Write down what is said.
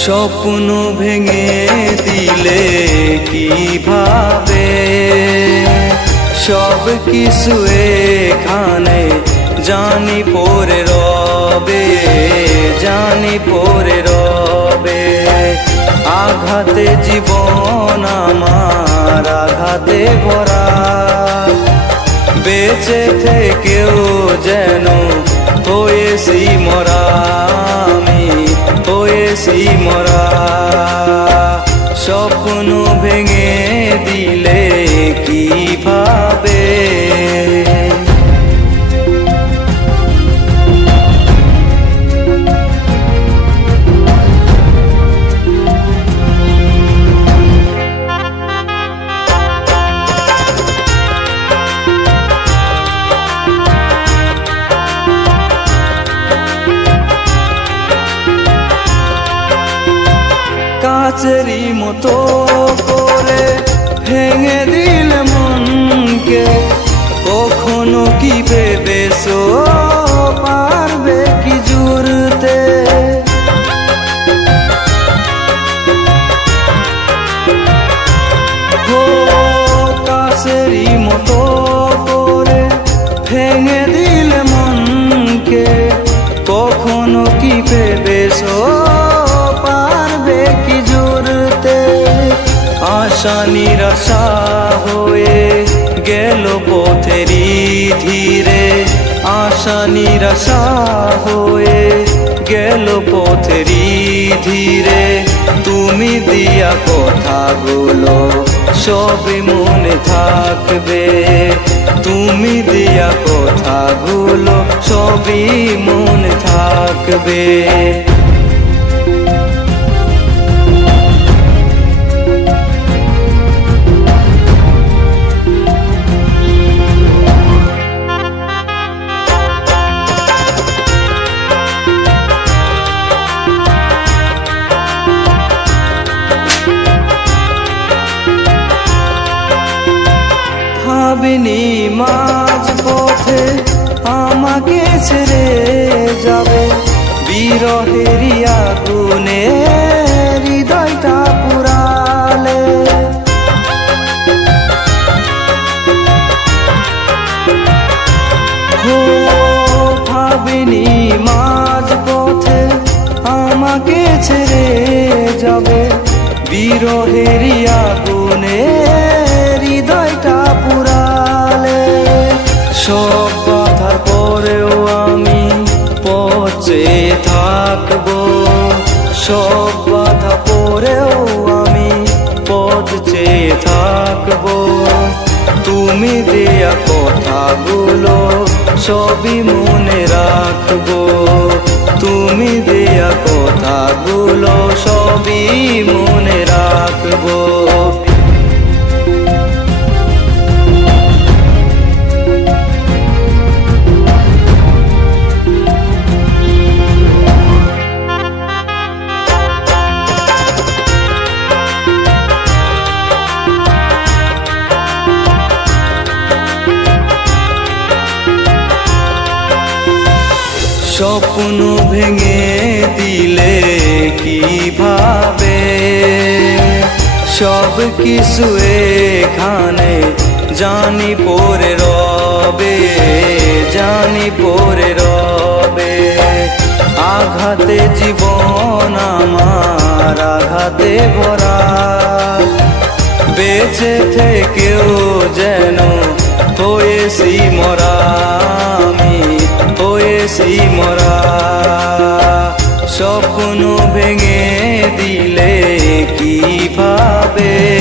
স্বপ্ন ভেঙে দিলে কিভাবে সব কিছু এখানে জানি পড়ে রবে, জানি পড়ে রবে। আঘাতে জীবন আমার আঘাতে ভরা, বেঁচে থেকেও যেন হয়েছি মরা, আমি হয়েছি মরা। স্বপ্ন ভেঙে দিলে কিভাবে কাচেরি মতো করে ভেঙে দিলে মনকে, কখনো কি ভেবেছো পারবে কি জুড়তে? ও কাচেরি মতো করে ভেঙে দিলে মনকে, কখনো কি ভেবেছো আশা নিরাশা হয়ে গেল পথেরই ধীরে, আশা নিরাশা হয়ে গেল পথেরই ধীরে। তুমি দিয়া কথাগুলো সবই মনে থাকবে, তুমি দিয়া কথাগুলো সবই মনে থাকবে। ভাবিনি মাঝ পথে আমাকে ছেড়ে যাবে, বিরহেরই আগুনে হৃদয়টা পুরালে। ও ভাবিনি মাঝ পথে আমাকে ছেড়ে যাবে, বিরহেরই আগুনে হৃদয়টা পুরালে। সব বাধার পরেও আমি পথে থাকবো, সব বাধা পরেও আমি পথ চেয়ে থাকবো। তুমি দেয়া কথাগুলো সবই মনে রাখবো, তুমি দেয়া কথাগুলো সবই মনে রাখবো। স্বপ্ন ভেঙে দিলে কিভাবে সব কিছু এখানে জানি পড়ে রবে, জানি পড়ে রবে। আঘাতে জীবন আমার আঘাতে ভরা, বেঁচে থেকেও যেন হয়েছি মরা, আমি হয়েছি মরা। স্বপ্ন ভেঙে দিলে কিভাবে